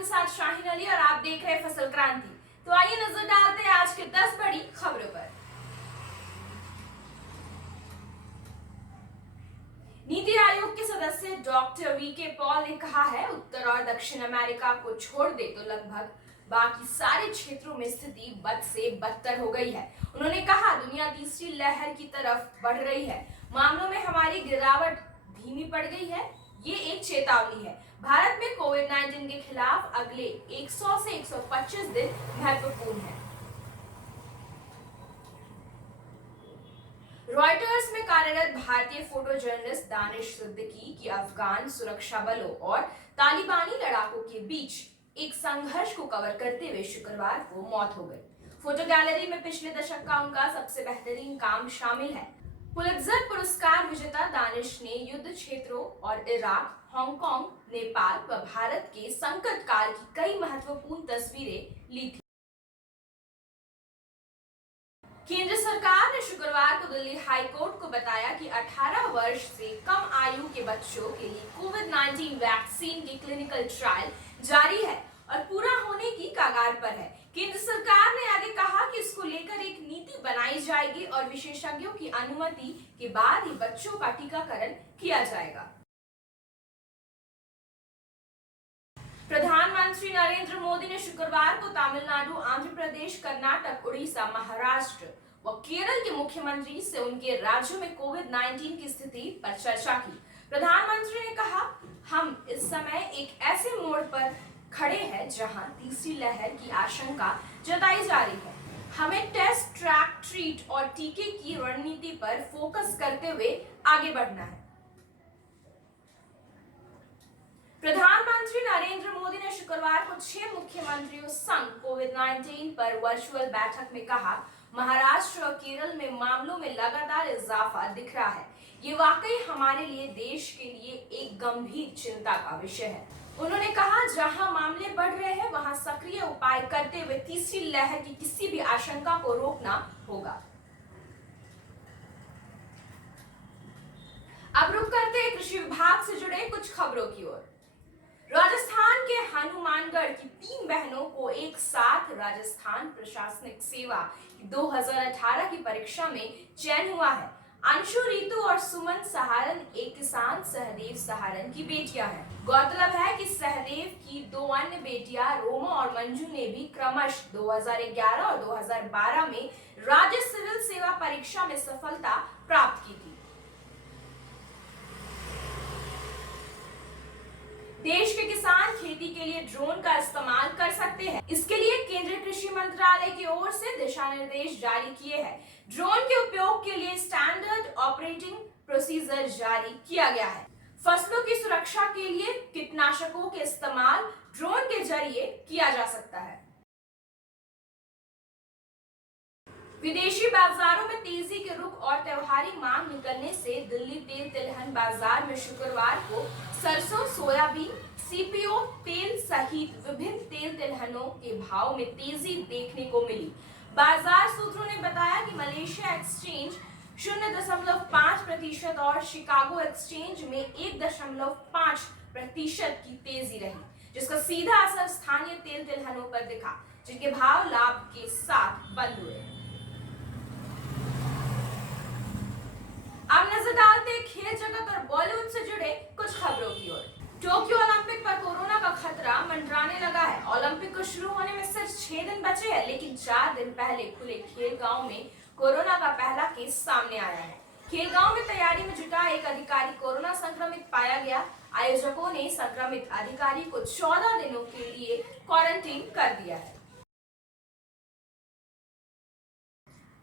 आपके साथ शाहीन अली और आप देख रहे हैं फसल क्रांति। तो आइए नजर डालते हैं आज के 10 बड़ी खबरों पर। नीति आयोग के सदस्य डॉक्टर वी.के. पॉल ने कहा है, उत्तर और दक्षिण अमेरिका को छोड़ दे तो लगभग बाकी सारे क्षेत्रों में स्थिति बद से बदतर हो गई है। उन्होंने कहा, दुनिया तीसरी लहर की तरफ बढ़ रही है। मामलों में हमारी गिरावट धीमी पड़ गई है। ये एक चेतावनी है। भारत में कोविड-19 के खिलाफ अगले 100 से 125 दिन महत्वपूर्ण है। रॉयटर्स में कार्यरत भारतीय फोटो जर्नलिस्ट दानिश सिद्दीकी की अफगान सुरक्षा बलों और तालिबानी लड़ाकों के बीच एक संघर्ष को कवर करते हुए शुक्रवार को मौत हो गई। फोटो गैलरी में पिछले दशक का उनका सबसे बेहतरीन काम शामिल है। पुलित्जर पुरस्कार विजेता दानिश ने युद्ध क्षेत्रों और इराक, हांगकांग, नेपाल व भारत के संकट काल की कई महत्वपूर्ण तस्वीरें ली थी। केंद्र सरकार ने शुक्रवार को दिल्ली हाई कोर्ट को बताया कि 18 वर्ष से कम आयु के बच्चों के लिए कोविड-19 वैक्सीन की क्लिनिकल ट्रायल जारी है और पूरा होने की कगार पर है। केंद्र सरकार ने आगे कहा कि इसको लेकर एक नीति बनाई जाएगी और विशेषज्ञों की अनुमति के बाद ही बच्चों का टीकाकरण किया जाएगा। प्रधानमंत्री नरेंद्र मोदी ने शुक्रवार को तमिलनाडु, आंध्र प्रदेश, कर्नाटक, उड़ीसा, महाराष्ट्र व केरल के मुख्यमंत्री से उनके राज्यों में कोविड-19 की स्थिति पर चर्चा की। प्रधानमंत्री ने कहा, हम इस समय एक ऐसे मोड़ पर खड़े हैं जहां तीसरी लहर की आशंका जताई जा रही है। हमें टेस्ट, ट्रैक, ट्रीट और टीके की रणनीति पर फोकस करते हुए आगे बढ़ना है। प्रधानमंत्री नरेंद्र मोदी ने शुक्रवार को 6 मुख्यमंत्रियों संग कोविड-19 पर वर्चुअल बैठक में कहा, महाराष्ट्र और केरल में मामलों में लगातार इजाफा दिख रहा है। ये वाकई हमारे लिए, देश के लिए एक गंभीर चिंता का विषय है। उन्होंने कहा, जहां मामले बढ़ रहे हैं वहां सक्रिय उपाय करते हुए तीसरी लहर की किसी भी आशंका को रोकना होगा। अब रुक करते हैं कृषि विभाग से जुड़े कुछ खबरों की ओर। राजस्थान के हनुमानगढ़ की 3 बहनों को एक साथ राजस्थान प्रशासनिक सेवा 2018 की परीक्षा में चयन हुआ है। अंशु, रितु और सुमन सहारन एक किसान सहदेव सहारन की बेटियां हैं। गौरतलब है कि सहदेव की 2 अन्य बेटियां रोमा और मंजू ने भी क्रमशः 2011 और 2012 में राज्य सिविल सेवा परीक्षा में सफलता प्राप्त की थी। देश के किसान खेती के लिए ड्रोन का इस्तेमाल कर सकते हैं। इसके लिए केंद्रीय कृषि मंत्रालय की ओर से दिशा निर्देश जारी किए हैं। ड्रोन के उपयोग के लिए स्टैंडर्ड ऑपरेटिंग प्रोसीजर जारी किया गया है। फसलों की सुरक्षा के लिए कीटनाशकों के इस्तेमाल ड्रोन के जरिए किया जा सकता है। विदेशी बाजारों में तेजी के रुख और त्योहारी मांग निकलने से दिल्ली तेल तिलहन बाजार में शुक्रवार को सरसों, सोयाबीन, सीपीओ तेल सहित विभिन्न तेल तिलहनों के भाव में तेजी देखने को मिली। बाजार सूत्रों ने बताया कि मलेशिया एक्सचेंज 0.5% और शिकागो एक्सचेंज में 1.5% की तेजी रही, जिसका सीधा असर स्थानीय तेल तिलहनों पर दिखा, जिनके भाव लाभ के साथ बंद हुए। अब नजर डालते हैं खेल जगत और बॉलीवुड से जुड़े कुछ खबरों की ओर। टोक्यो ओलंपिक पर कोरोना का खतरा मंडराने लगा है। ओलंपिक को शुरू होने में सिर्फ 6 दिन बचे हैं, लेकिन 4 दिन पहले खुले खेल गांव में कोरोना का पहला केस सामने आया है। खेल गांव में तैयारी में जुटा एक अधिकारी कोरोना संक्रमित पाया गया। आयोजकों ने संक्रमित अधिकारी को 14 दिनों के लिए क्वारंटीन कर दिया है।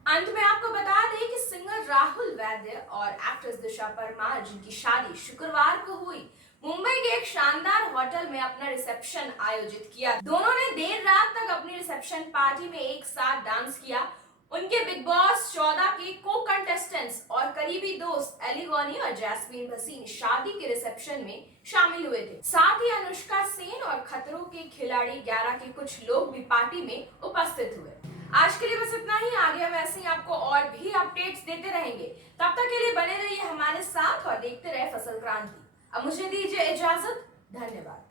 अंत में आपको बता दें कि सिंगर राहुल वैद्य और एक्ट्रेस दिशा परमार, जिनकी शादी शुक्रवार को हुई, मुंबई के एक शानदार होटल में अपना रिसेप्शन आयोजित किया। दोनों ने देर रात तक अपनी रिसेप्शन पार्टी में एक साथ डांस किया। उनके बिग बॉस 14 के को कंटेस्टेंट्स और करीबी दोस्त एलिगोनी और जैस्मीन भसीन शादी के रिसेप्शन में शामिल हुए थे। साथ ही अनुष्का सेन और खतरों के खिलाड़ी 11 के कुछ लोग भी पार्टी में उपस्थित हुए। आज के लिए बस इतना ही। आगे हम ऐसे ही आपको और भी अपडेट्स देते रहेंगे। तब तक के लिए बने रहिए हमारे साथ और देखते रहे फसल क्रांति। अब मुझे दीजिए इजाजत। धन्यवाद।